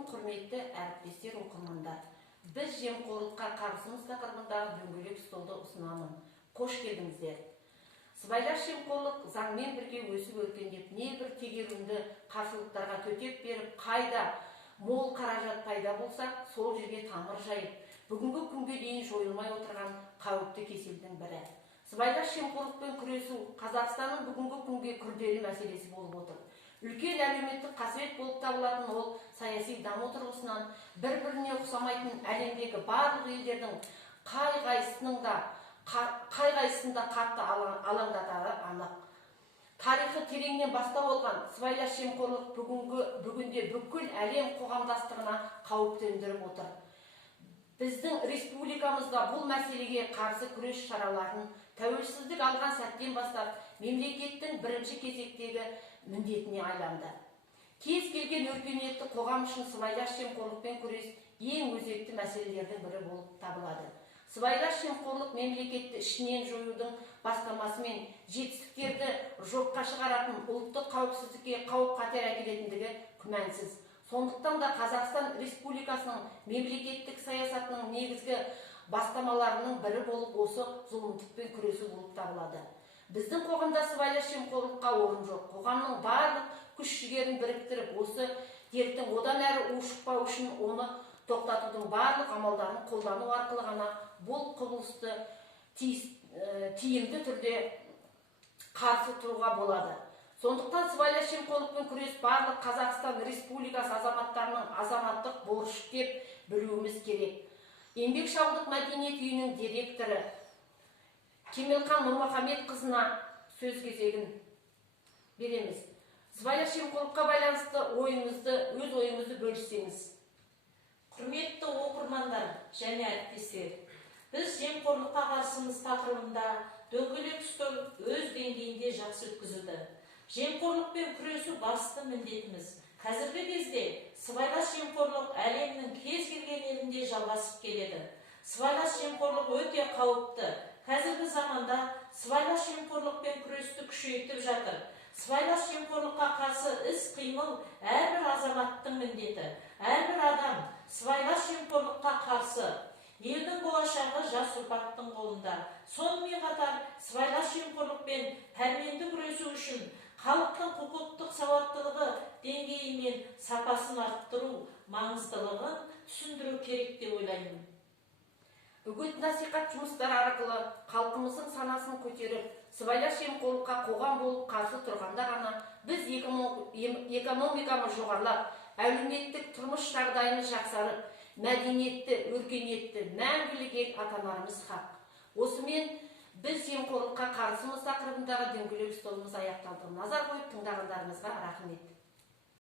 болсын, құрметті әріптестер, оқырмандар. Біз жемқорлыққа қарсымыз тақырыбындағы дөңгелек столды ұсынамын. Қош келдіңіздер. Сыбайлас жемқорлық заңмен бірге өсіп өркендеп, небір тегеруінді қарсылықтарға төтеп беріп, қайда мол қаражат пайда болса, сол жерге тамыр жайып, бүгінгі күнге дейін жойылмай отырған қауіпті кеселдің бірі. Сыбайлас жемқорлықпен күресу Қазақстанның бүгінгі күнге күрделі мәселесі болып отыр. Үлкен әлеуметтік қасірет болып табылатын ол саяси даму тұрғысынан бір-біріне ұқсамайтын әлемдегі барлық елдердің қай-қайсында қатты алаңдатары анық. Тарихы тереңнен бастау алған сыбайлас жемқорлық бүгінде бүкіл әлем қоғамдастығына қауіп төндіріп отыр. Біздің республикамызда бұл мәселеге қарсы күрес шараларын тәуелсіздік алған сәттен бастап мемлекеттің бірінші кезектегі міндетіне айланды. Кез келген өркениетті қоғам үшін сыбайлас жемқорлықпен күрес ең өзекті мәселелердің бірі болып табылады. Сыбайлас жемқорлық мемлекетті ішінен жоюдың бастамасымен жетістіктерді жоққа шығаратын, ұлттық қауіпсіздікке қауіп-қатер әкелетіндігі күмәнсіз. Сондықтан да Қазақстан Республикасының мемлекеттік саясатының негізгі бастамаларының бірі болып осы зұлымдықпен күресу болып табылады. Біздің қоғамда сыбайлас жемқорлыққа орын жоқ. Қоғамның барлық күш-жігерін біріктіріп, осы дерттің одан әрі ушықпау үшін оны тоқтатудың барлық амалдарын қолдану арқылы ғана бұл құбылысты тиімді түрде қарсы тұруға болады. Сондықтан сыбайлас жемқорлықпен күрес барлық Қазақстан Республикасы азаматтарының азаматтық борышы деп білуіміз керек. Еңбекшілдік мәдениет үйінің директоры Кемелхан Нұрмұхамедқызына сөз кезегін береміз. Сыбайлас жемқорлыққа байланысты өз ойыңызды бөліссеңіз. Құрметті оқырмандар және әріптестер, біз жемқорлыққа қарсымыз тақырыбында дөңгелек стол өз деңгейінде жақсы өткізілді. Жемқорлықпен күресу басты міндетіміз. Қазіргі кезде сыбайлас жемқорлық әлемнің кез келген елінде жалғасып келеді. Сыбайлас жемқорлық өте қауіпті. Қазіргі заманда сыбайлас жемқорлықпен күресті күшейтіп жатыр. Сыбайлас жемқорлыққа қарсы іс-қимыл әрбір азаматтың міндеті. Әрбір адам сыбайлас жемқорлыққа қарсы. Елдің болашағы жас ұрпақтың қолында. Сонымен қатар сыбайлас жемқорлықпен пәрменді күресу үшін халықтың құқықтық сауаттылығы деңгейі мен сапасын арттыру маңыздылығын түсіндіру керек деп ойлаймын. Үгіт-насихат жұмыстары арқылы халқымыздың санасын көтеріп, сыбайлас жемқорлыққа қоғам болып қарсы тұрғанда ғана біз экономикамыз жоғарылап, әлеуметтік тұрмыс жағдайымыз жақсарып, мәдениетті, өркениетті, мәңгілік ел атанарымыз хақ. Осымен біз жемқорлыққа қарсымыз тақырыбындағы дөңгелек столымыз аяқталды. Назар қойып тыңдағандарыңызға рахмет.